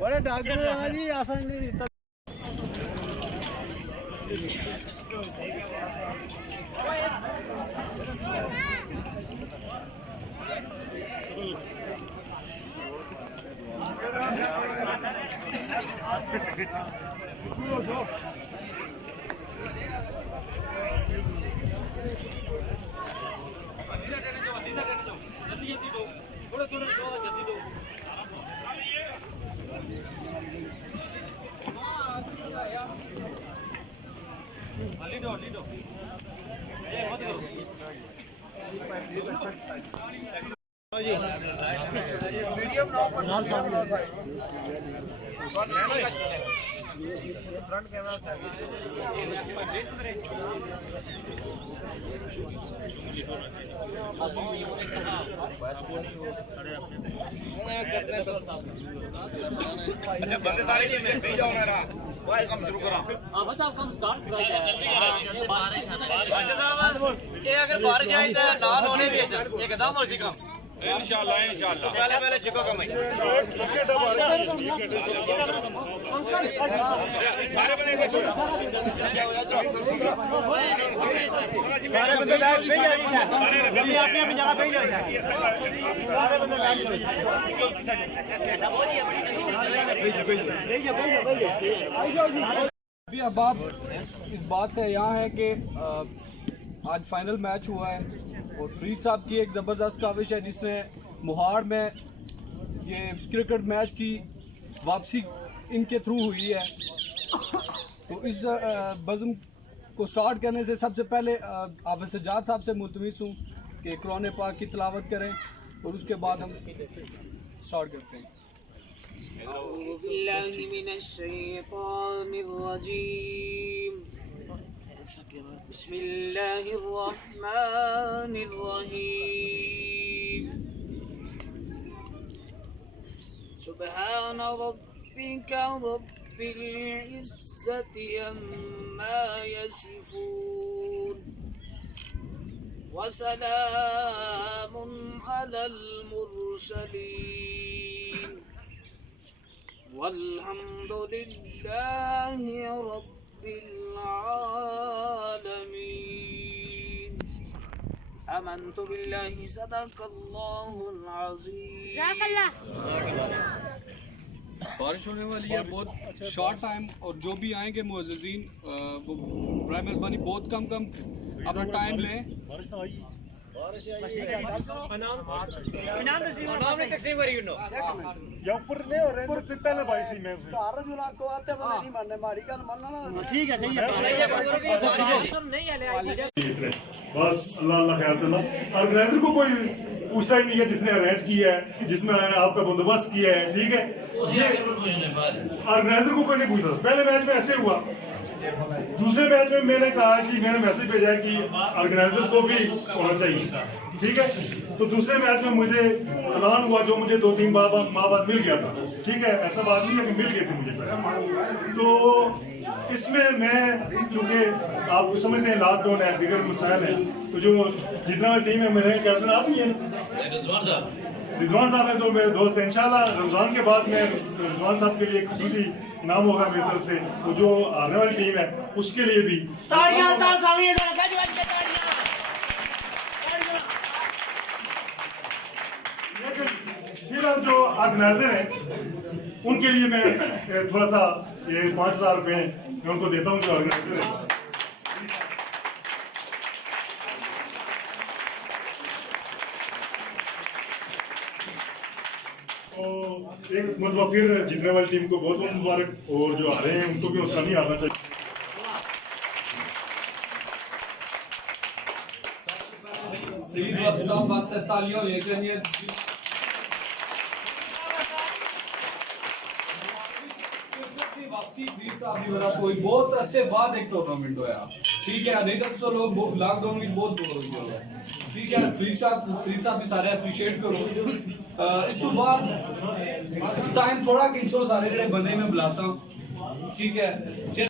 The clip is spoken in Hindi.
बड़े डॉक्टर हैं जी, आसान नहीं। वीडियो बनाओ फ्रंट कैमरा अच्छा बंदे सारे नहीं जाओ मेरा भाई काम शुरू करा हां बताओ काम स्टार्ट करा बारिश अच्छा साहब ये अगर बारिश आए तो ना होने भी है एकदम उसी काम इंशाल्लाह इंशाल्लाह पहले चिको कमाई सारे बंदे लाइव नहीं आएंगे जल्दी अपनी अपनी जगह पे ही जाइए सारे बंदे लाइव अभी अब आप इस बात से यहाँ है कि आज फाइनल मैच हुआ है और फरीद साहब की एक ज़बरदस्त काविश है जिसमें मोहाड़ में ये क्रिकेट मैच की वापसी इनके थ्रू हुई है। तो इस बज़्म को स्टार्ट करने से सबसे पहले हाफ़िज़ सज्जाद साहब से मुल्तमिस हूँ कि कुरान पाक की तिलावत करें और उसके बाद हम स्टार्ट करते हैं। बिस्मिल्लाहिर्रहमानिर्रहीम सुब्हान रब्बिका रब्बिल इज़्ज़ति अम्मा यसिफून व सलामुन अलल मुरसलीन वल्हम्दुलिल्लाहि रब्बिल आलमीन आमन्तु बिल्लाहि सदक़ल्लाहुल अज़ीम। बारिश होने वाली है बहुत शॉर्ट टाइम और जो भी आएंगे मुअज़्ज़िज़ीन वो बराए मेहरबानी बहुत कम अपना टाइम लें। या ऊपर नहीं हो रहे हैं तो पहले भाई सी मैं उसे को आते बंदे नहीं मानने मारी गल मानना ना ठीक है सही है बस अल्लाह अल्लाह खैर से ऑर्गेनाइजर को कोई पूछता ही नहीं है जिसने अरेंज किया है जिसमें आपका बंदोबस्त किया है। ठीक है ये ऑर्गेनाइजर को कोई नहीं पूछता। पहले मैच में ऐसे हुआ, दूसरे मैच में मैंने कहा कि मैंने मैसेज भेजा है कि ऑर्गेनाइजर को भी होना चाहिए। ठीक है तो दूसरे मैच में मुझे ऐलान हुआ जो मुझे 2-3 माह बाद मिल गया था। ठीक है ऐसा बात नहीं है कि मिल गए थे मुझे पैसे। तो इसमें मैं चूँकि आप समझते हैं लॉकडाउन है दीगर मसाइल है तो जो जितना टीम है मेरे कैप्टन आप ही हैं रिजवान साहब है जो मेरे दोस्त हैं। इंशाल्लाह रमज़ान के बाद में रिजवान साहब के लिए खुसूसी इनाम होगा मेरी तरफ से। तो जो आने वाली टीम है उसके लिए भी लेकिन फिलहाल जो ऑर्गेनाइजर है उनके लिए मैं थोड़ा सा ये 5,000 रुपये मैं उनको देता हूँ जो ऑर्गेनाइजर है। तो एक मतलब फिर जीतने वाली टीम को बहुत बहुत मुबारक और जो आ रहे हैं उनको भी हौसला नहीं हारना चाहिए। साहब वास्ते तालियां होनी चाहिए। कोई बहुत अच्छे बाद एक टूर्नामेंट होया। ठीक है नहीं तो लोग लॉकडाउन में बहुत बोर हो गए। ठीक है फरीद साहब भी सारे अप्रीशिएट करो। इस तो बाद टाइम थोड़ा किंचो सारे जेडे बंदे में बुलासा। ठीक है